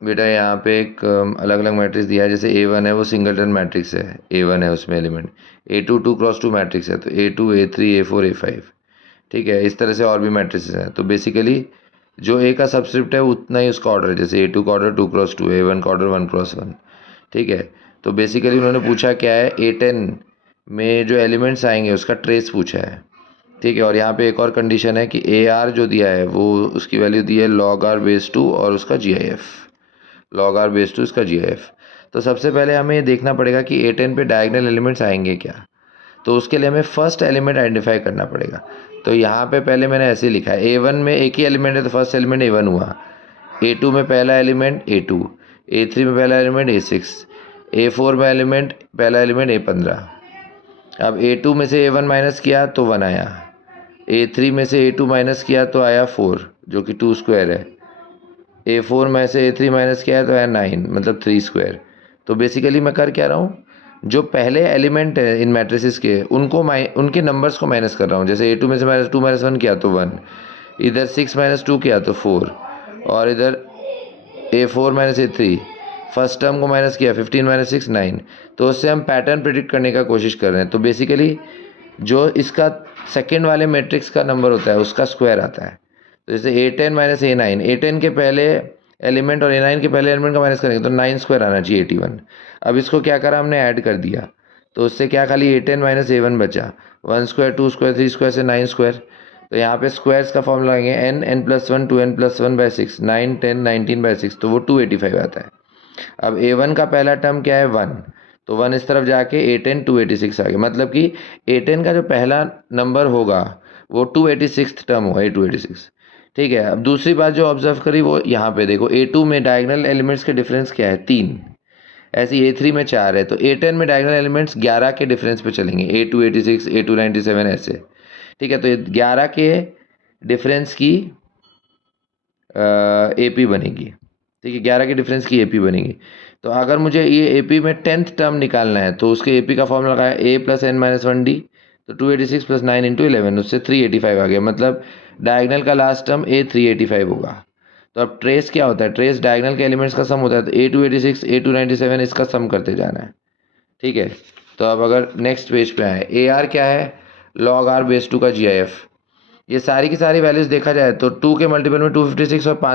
बेटा यहाँ पे एक अलग अलग मैट्रिक्स दिया है, जैसे A1 है वो सिंगलटन मैट्रिक्स है, A1 है उसमें एलिमेंट, A2 2x2 मैट्रिक्स है तो A2 A3 A4 A5, ठीक है। इस तरह से और भी मैट्रिक्स हैं। तो बेसिकली जो A का सबस्क्रिप्ट है उतना ही उसका ऑर्डर है, जैसे A2 का ऑर्डर 2x2, A1 का ऑर्डर 1x1, ठीक है। तो बेसिकली उन्होंने पूछा क्या है, A10 में जो एलिमेंट्स आएंगे उसका ट्रेस पूछा है, ठीक है। और यहाँ पे एक और कंडीशन है कि AR जो दिया है वो उसकी वैल्यू दी है log r बेस 2 और उसका GIF, log r बेस 2 इसका GIF। तो सबसे पहले हमें ये देखना पड़ेगा कि A10 पे डायगोनल एलिमेंट्स आएंगे क्या, तो उसके लिए हमें फर्स्ट एलिमेंट आइडेंटिफाई करना पड़ेगा। तो यहाँ पे पहले मैंने ऐसे लिखा है, A1 में एक ही एलिमेंट है तो फर्स्ट एलिमेंट A1 हुआ, A2 में पहला एलिमेंट A2, A3 में पहला एलिमेंट A6, A4 में पहला एलिमेंट A15। अब A2 में से A1 माइनस किया तो 1 आया, A3 में से A2 माइनस किया तो आया 4 जो कि 2 स्क्वायर है, A4 में से A3 माइनस किया है तो आया 9 मतलब 3 स्क्वायर। तो बेसिकली मैं कर क्या रहा हूँ, जो पहले एलिमेंट है इन मैट्रिसेस के उनके नंबर्स को माइनस कर रहा हूँ। जैसे A2 में से -2 -1 किया तो 1, इधर 6 -2 किया तो 4, और इधर A4 A3 फर्स्ट टर्म को माइनस किया 15 -6 9। तो उससे हम पैटर्न प्रिडिक्ट करने का कोशिश कर रहे हैं। तो बेसिकली जो इसका सेकेंड वाले मैट्रिक्स का नंबर होता है उसका स्क्वायर आता है। तो जैसे A10 A9, A10 के पहले एलिमेंट और A9 के पहले एलिमेंट का माइनस करेंगे तो 9 स्क्वायर आना चाहिए 81। अब इसको क्या करा हमने, ऐड कर दिया, तो उससे क्या खाली A10 A1 बचा, 1 स्क्वायर 2 स्क्वायर 3 स्क्वायर से 9 स्क्वायर। तो यहाँ पे स्क्वायर्स का फॉर्म लगाएंगे n+1 2n+1/6 9 10 19/6, तो वो 285 आता है। अब A1 का पहला टर्म क्या है 1, तो 1 इस तरफ जाके A10 286 आ गया, मतलब कि A10 का जो पहला नंबर होगा वो 286 टर्म होगा, A286, ठीक है। अब दूसरी बात जो ऑब्जर्व करी वो यहाँ पे देखो, A2 में डायगोनल एलिमेंट्स के डिफरेंस क्या है 3, ऐसे A3 में 4 है, तो A10 में डायगोनल एलिमेंट्स 11 के डिफरेंस पे चलेंगे, A286 A297 ऐसे, ठीक है। तो ये 11 के डिफरेंस की AP बनेगी, ठीक है, 11 के डिफरेंस की AP बनेगी। तो अगर मुझे ये AP में 10th टर्म निकालना है तो उसके AP का फॉर्मूला लगाया A+n-1D, तो 286 + 9 × 11, उससे 385 आ गया, मतलब डायगोनल का लास्ट टर्म A 385 होगा। तो अब ट्रेस क्या होता है, ट्रेस डायगोनल के एलिमेंट्स का सम होता है, तो A286 A297 इसका सम करते जाना है, ठीक है। तो अब अगर नेक्स्ट पेज पे आए, AR क्या है, log r बेस 2 का GIF। ये सारी की सारी वैल्यूज देखा जाए तो 2 के मल्टीपल में 256 और 5